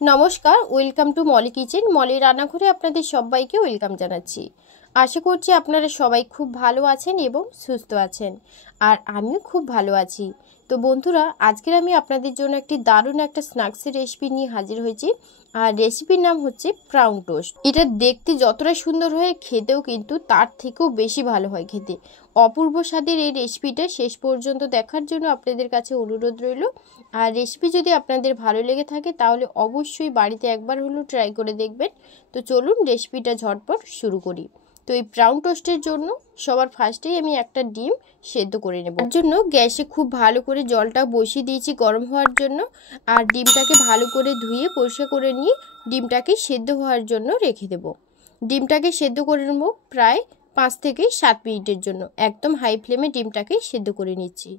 নমস্কার, welcome to Molly kitchen. Molly রান্নাঘরে আপনাদের সবাইকে ওয়েলকাম জানাচ্ছি। আশা করছি আপনারা সবাই খুব ভালো আছেন এবং সুস্থ আছেন, আর আমিও খুব ভালো আছি। তো বন্ধুরা, আজকের আমি আপনাদের জন্য একটি দারুণ একটা স্ন্যাক্সের রেসিপি নিয়ে হাজির হয়েছি। আর রেসিপির নাম হচ্ছে ব্রাউন টোস্ট। এটা দেখতে যতটা সুন্দর হয়, খেতেও কিন্তু তার থেকেও বেশি ভালো হয় খেতে। অপূর্ব স্বাদের এই রেসিপিটা শেষ পর্যন্ত দেখার জন্য আপনাদের কাছে অনুরোধ রইল। আর রেসিপি যদি আপনাদের ভালো লেগে থাকে তাহলে অবশ্যই বাড়িতে একবার হলেও ট্রাই করে দেখবেন। তো চলুন রেসিপিটা ঝটপট শুরু করি। তো এই ব্রাউন টোস্টের জন্য সবার ফার্স্টেই আমি একটা ডিম সেদ্ধ করে নেব। তার জন্য গ্যাসে খুব ভালো করে জলটা বসিয়ে দিয়েছি গরম হওয়ার জন্য। আর ডিমটাকে ভালো করে ধুয়ে পরিষ্কার করে নিয়ে ডিমটাকে সেদ্ধ হওয়ার জন্য রেখে দেব। ডিমটাকে সেদ্ধ করে নেব প্রায় 5 থেকে 7 মিনিটের জন্য। একদম হাই ফ্লেমে ডিমটাকে সেদ্ধ করে নিচ্ছি।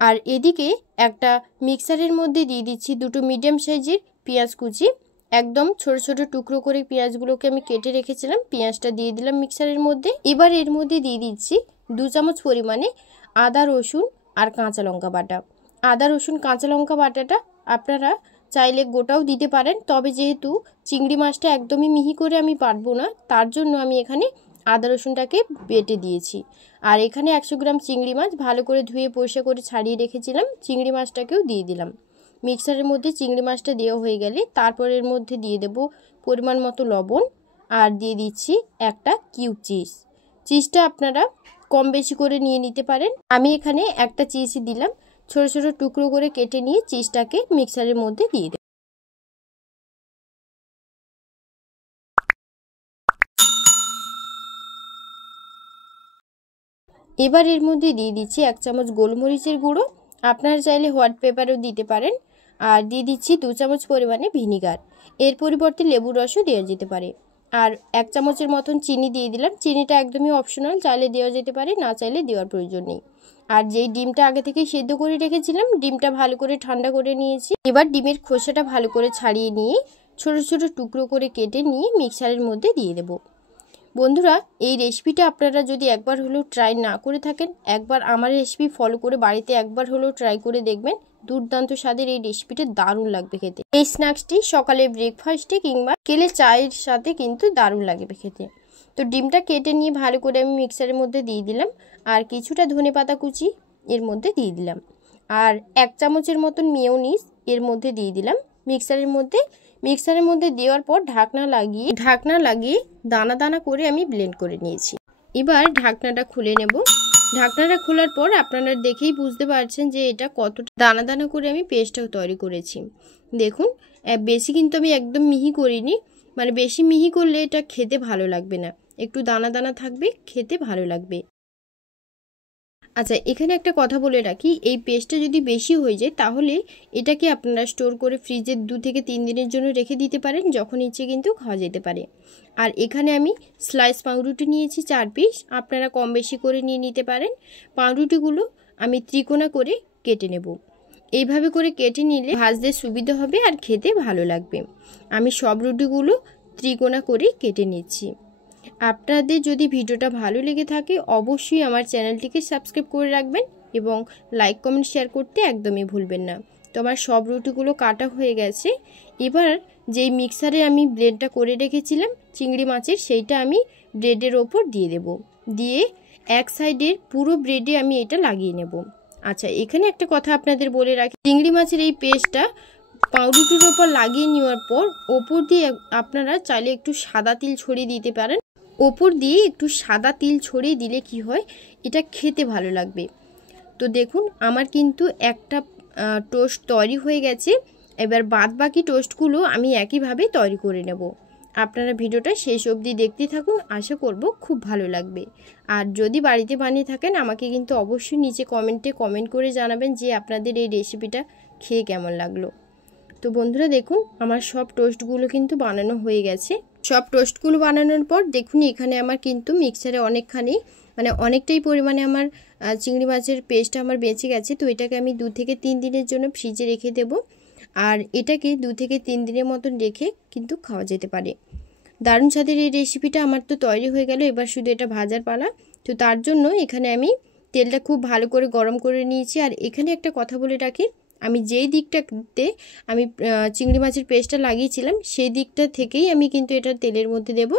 আর এদিকে একটা মিক্সারের মধ্যে দিয়ে দিচ্ছি দুটো মিডিয়াম সাইজের পেঁয়াজ কুচি। একদম ছোট ছোট টুকরো করে পেঁয়াজগুলোকে আমি কেটে রেখেছিলাম। পেঁয়াজটা দিয়ে দিলাম মিক্সারের মধ্যে। এবার এর মধ্যে দিয়ে দিচ্ছি 2 চামচ পরিমাণে আদা রসুন আর কাঁচা লঙ্কা বাটা। আদা রসুন কাঁচা লঙ্কা বাটাটা আপনারা চাইলে গোটাও দিতে পারেন, তবে যেহেতু চিংড়ি মাছটা একদমই মিহি করে আমি বাটবো না, তার জন্য আমি এখানে আদা রসুনটাকে বেটে দিয়েছি। আর এখানে 100 গ্রাম চিংড়ি মাছ ভালো করে ধুয়ে পরিষ্কার করে ছাড়িয়ে রেখেছিলাম, চিংড়ি মাছটাকেও দিয়ে দিলাম। মিক্সারের মধ্যে চিংড়ি মাছটা দেওয়া হয়ে গেলে তারপর এর মধ্যে দিয়ে দেব পরিমাণ মতো লবণ, আর দিয়ে দিচ্ছি একটা কিউব চিজটা আপনারা কম বেশি করে নিয়ে নিতে পারেন। আমি এখানে একটা চিজই দিলাম। ছোট ছোট টুকরো করে কেটে নিয়ে চিজটাকে মিক্সারের মধ্যে দিয়ে দেব। এবার এর মধ্যে দিয়ে দিচ্ছি 1 চামচ গোলমরিচের গুঁড়ো। আপনারা চাইলে হোয়াইট পেপারও দিতে পারেন। আর দিয়ে দিচ্ছি 2 চামচ পরিমাণে ভিনিগার। এর পরিবর্তে লেবুর রসও দেওয়া যেতে পারে। আর 1 চামচের মতন চিনি দিয়ে দিলাম। চিনিটা একদমই অপশনাল, চাইলে দেওয়া যেতে পারে, না চাইলে দেওয়ার প্রয়োজন নেই। আর যেই ডিমটা আগে থেকে সেদ্ধ করে রেখেছিলাম, ডিমটা ভালো করে ঠান্ডা করে নিয়েছি। এবার ডিমের খোসাটা ভালো করে ছাড়িয়ে নিয়ে ছোট ছোট টুকরো করে কেটে নিয়ে মিক্সারের মধ্যে দিয়ে দেবো। বন্ধুরা, এই রেসিপিটা আপনারা যদি একবার হলেও ট্রাই না করে থাকেন, একবার আমার রেসিপি ফলো করে বাড়িতে একবার হলেও ট্রাই করে দেখবেন। দুর্দান্ত স্বাদের এই রেসিপিটা দারুণ লাগবে খেতে। এই স্ন্যাক্সটি সকালে ব্রেকফাস্টে কিংবা কেলে চায়ের সাথে কিন্তু দারুণ লাগবে খেতে। তো ডিমটা কেটে নিয়ে ভালো করে আমি মিক্সারের মধ্যে দিয়ে দিলাম। আর কিছুটা ধনেপাতা কুচি এর মধ্যে দিয়ে দিলাম। আর 1 চামচের মতন মেয়োনিজ এর মধ্যে দিয়ে দিলাম মিক্সারের মধ্যে দেওয়ার পর ঢাকনা লাগিয়ে দানা দানা করে আমি ব্লেন্ড করে নিয়েছি। এবার ঢাকনাটা খুলে নেব। ঢাকনাটা খোলার পর আপনারা দেখেই বুঝতে পারছেন যে এটা কতটা দানা দানা করে আমি পেস্টটাও তৈরি করেছি। দেখুন, বেশি কিন্তু আমি একদম মিহি করিনি, মানে বেশি মিহি করলে এটা খেতে ভালো লাগবে না, একটু দানা দানা থাকবে, খেতে ভালো লাগবে। আচ্ছা, এখানে একটা কথা বলে রাখি, এই পেস্টটা যদি বেশি হয়ে যায় তাহলে এটাকে আপনারা স্টোর করে ফ্রিজে 2 থেকে 3 দিনের জন্য রেখে দিতে পারেন, যখন ইচ্ছে কিন্তু খাওয়া যেতে পারে। আর এখানে আমি স্লাইস পাউরুটি নিয়েছি 4 পিস, আপনারা কম বেশি করে নিয়ে নিতে পারেন। পাউরুটিগুলো আমি ত্রিকোণা করে কেটে নেব। এইভাবে করে কেটে নিলে ভাজতে সুবিধা হবে আর খেতে ভালো লাগবে। আমি সব রুটিগুলো ত্রিকোণা করে কেটে নিচ্ছি। আপনাদের যদি ভিডিওটা ভালো লেগে থাকে অবশ্যই আমার চ্যানেলটিকে সাবস্ক্রাইব করে রাখবেন এবং লাইক কমেন্ট শেয়ার করতে একদমই ভুলবেন না। তো আমার সব রুটিগুলো কাটা হয়ে গেছে। এবার যেই মিক্সারে আমি ব্লেন্ডটা করে রেখেছিলাম চিংড়ি মাছের, সেইটা আমি ব্রেডের ওপর দিয়ে দেব। দিয়ে এক সাইডের পুরো ব্রেডে আমি এটা লাগিয়ে নেব। আচ্ছা, এখানে একটা কথা আপনাদের বলে রাখি, চিংড়ি মাছের এই পেস্টটা পাউরুটির ওপর লাগিয়ে নেওয়ার পর ওপর দিয়ে আপনারা চাইলে একটু সাদা তিল ছড়িয়ে দিতে পারেন। ওপর দিয়ে একটু সাদা তিল ছড়িয়ে দিলে কি হয়, এটা খেতে ভালো লাগবে। তো দেখুন, আমার কিন্তু একটা টোস্ট তৈরি হয়ে গেছে। এবার বাদ বাকি টোস্টগুলো আমি একইভাবে তৈরি করে নেব। আপনারা ভিডিওটা শেষ অবধি দেখতে থাকুন, আশা করব খুব ভালো লাগবে। আর যদি বাড়িতে বানিয়ে থাকেন আমাকে কিন্তু অবশ্যই নিচে কমেন্টে কমেন্ট করে জানাবেন যে আপনাদের এই রেসিপিটা খেয়ে কেমন লাগলো। তো বন্ধুরা দেখুন, আমার সব টোস্টগুলো কিন্তু বানানো হয়ে গেছে। সব টোস্টগুলো বানানোর পর দেখুন এখানে আমার কিন্তু মিক্সারে অনেকটাই পরিমাণে আমার চিংড়ি মাছের পেস্টটা আমার বেঁচে গেছে। তো এটাকে আমি 2 থেকে 3 দিনের জন্য ফ্রিজে রেখে দেব। আর এটাকে 2 থেকে 3 দিনের মতন রেখে কিন্তু খাওয়া যেতে পারে। দারুণ স্বাদের এই রেসিপিটা আমার তো তৈরি হয়ে গেল। এবার শুধু এটা ভাজার পালা। তো তার জন্য এখানে আমি তেলটা খুব ভালো করে গরম করে নিয়েছি। আর এখানে একটা কথা বলে রাখি, আমি যেই দিকটাতে আমি চিংড়ি মাছের পেস্টটা লাগিয়েছিলাম সেই দিকটা থেকেই আমি কিন্তু এটা তেলের মধ্যে দেব।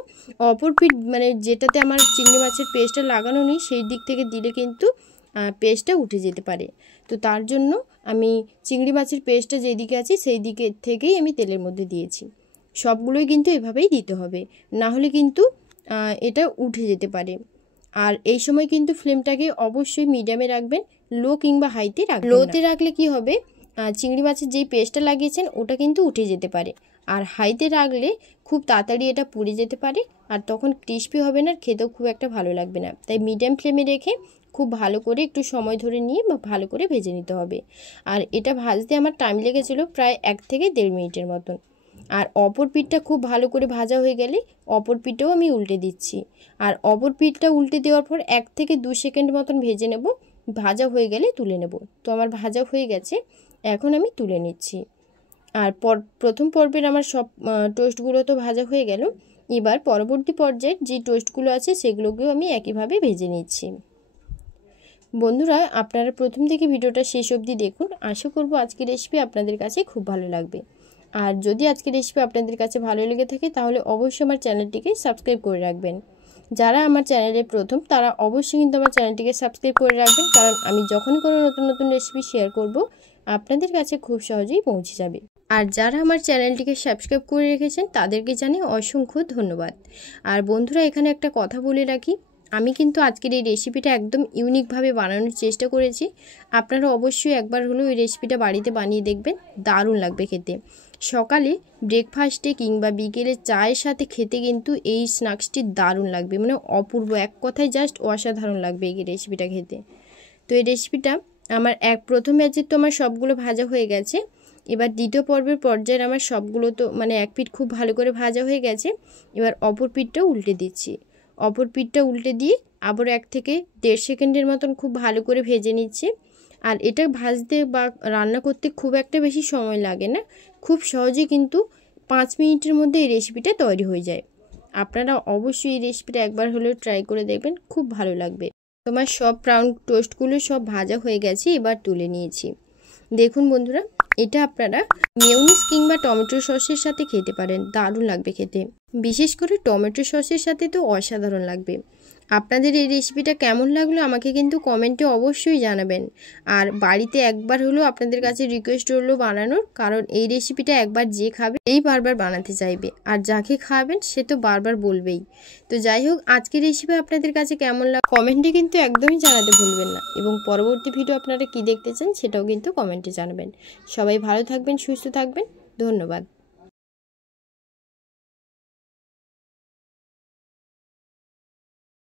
অপর পিঠ মানে যেটাতে আমার চিংড়ি মাছের পেস্টটা লাগানো নেই সেই দিক থেকে দিলে কিন্তু পেস্টটা উঠে যেতে পারে। তো তার জন্য আমি চিংড়ি মাছের পেস্টটা যেদিকে আছে সেই দিকে থেকেই আমি তেলের মধ্যে দিয়েছি। সবগুলোই কিন্তু এভাবেই দিতে হবে, না হলে কিন্তু এটা উঠে যেতে পারে। আর এই সময় কিন্তু ফ্লেমটাকে অবশ্যই মিডিয়ামে রাখবেন, লো কিংবা হাইতে রাখবেন। লোতে রাখলে কি হবে, চিংড়ি মাছের যেই পেস্টটা লাগিয়েছেন ওটা কিন্তু উঠে যেতে পারে। আর হাইতে রাখলে খুব তাড়াতাড়ি এটা পুড়ে যেতে পারে, আর তখন ক্রিস্পি হবে না, খেতেও খুব একটা ভালো লাগবে না। তাই মিডিয়াম ফ্লেমে রেখে খুব ভালো করে একটু সময় ধরে নিয়ে ভালো করে ভেজে নিতে হবে। আর এটা ভাজতে আমার টাইম লেগেছিলো প্রায় 1 থেকে 1.5 মিনিটের মতন। আর অপর পিঠটা খুব ভালো করে ভাজা হয়ে গেলে অপর পিঠটাও আমি উল্টে দিচ্ছি। আর অপর পিঠটা উল্টে দেওয়ার পর 1 থেকে 2 সেকেন্ড মতন ভেজে নেব, ভাজা হয়ে গেলে তুলে নেব। তো আমার ভাজা হয়ে গেছে, এখন আমি তুলে নিচ্ছি। আর প্রথম পর্বের আমার সব টোস্টগুলো তো ভাজা হয়ে গেল। এবার পরবর্তী পর্যায়ে যে টোস্টগুলো আছে সেগুলোকেও আমি একইভাবে ভেজে নিচ্ছি। বন্ধুরা, আপনারা প্রথম থেকে ভিডিওটা শেষ অবধি দেখুন। আশা করব আজকের রেসিপি আপনাদের কাছে খুব ভালো লাগবে। আর যদি আজকের রেসিপি আপনাদের কাছে ভালো লেগে থাকে তাহলে অবশ্যই আমার চ্যানেলটিকে সাবস্ক্রাইব করে রাখবেন। যারা আমার চ্যানেলে প্রথম তারা অবশ্যই কিন্তু আমার চ্যানেলটিকে সাবস্ক্রাইব করে রাখবেন, কারণ আমি যখনই কোনো নতুন নতুন রেসিপি শেয়ার করব আপনাদের কাছে খুব সহজেই পৌঁছে যাবে। আর যারা আমার চ্যানেলটিকে সাবস্ক্রাইব করে রেখেছেন তাদেরকে জানাই অসংখ্য ধন্যবাদ। আর বন্ধুরা, এখানে একটা কথা বলে রাখি, আমি কিন্তু আজকের এই রেসিপিটা একদম ইউনিকভাবে বানানোর চেষ্টা করেছি। আপনারা অবশ্যই একবার হলেও এই রেসিপিটা বাড়িতে বানিয়ে দেখবেন, দারুণ লাগবে খেতে। সকালে ব্রেকফাস্টে কিংবা বিকেলে চায়ের সাথে খেতে কিন্তু এই স্ন্যাক্সটি দারুণ লাগবে, মানে অপূর্ব, এক কথায় জাস্ট অসাধারণ লাগবে এই রেসিপিটা খেতে। তো এই রেসিপিটা আমার প্রথম ব্যাচের তো আমার সবগুলো ভাজা হয়ে গেছে। এবার দ্বিতীয় পর্বের পর্যায়ের আমার সবগুলো তো মানে এক পিঠ খুব ভালো করে ভাজা হয়ে গেছে। এবার অপর পিঠটাও উল্টে দিচ্ছি। অপর পিঠটা উল্টে দিয়ে আবার 1 থেকে 1.5 সেকেন্ডের মতন খুব ভালো করে ভেজে নিচ্ছি। আর এটা ভাজতে বা রান্না করতে খুব একটা বেশি সময় লাগে না, খুব সহজেই কিন্তু 5 মিনিটের মধ্যে এই রেসিপিটা তৈরি হয়ে যায়। আপনারা অবশ্যই এই রেসিপিটা একবার হলেও ট্রাই করে দেখবেন, খুব ভালো লাগবে। তোমার সব ব্রাউন টোস্টগুলো সব ভাজা হয়ে গেছে, এবার তুলে নিয়েছি। দেখুন বন্ধুরা, এটা আপনারা মেয়োনিজ কিংবা টমেটো সসের সাথে খেতে পারেন, দারুণ লাগবে খেতে। বিশেষ করে টমেটো সসের সাথে তো অসাধারণ লাগবে। আপনাদের এই রেসিপিটা কেমন লাগলো আমাকে কিন্তু কমেন্টে অবশ্যই জানাবেন। আর বাড়িতে একবার হলেও আপনাদের কাছে রিকোয়েস্ট রইলো বানানোর, কারণ এই রেসিপিটা একবার যে খাবে এই বারবার বানাতে চাইবে, আর যাকে খাওয়াবেন সে তো বারবার বলবেই। তো যাই হোক, আজকের রেসিপি আপনাদের কাছে কেমন লাগে কমেন্টে কিন্তু একদমই জানাতে ভুলবেন না, এবং পরবর্তী ভিডিও আপনারা কি দেখতে চান সেটাও কিন্তু কমেন্টে জানাবেন। সবাই ভালো থাকবেন, সুস্থ থাকবেন, ধন্যবাদ।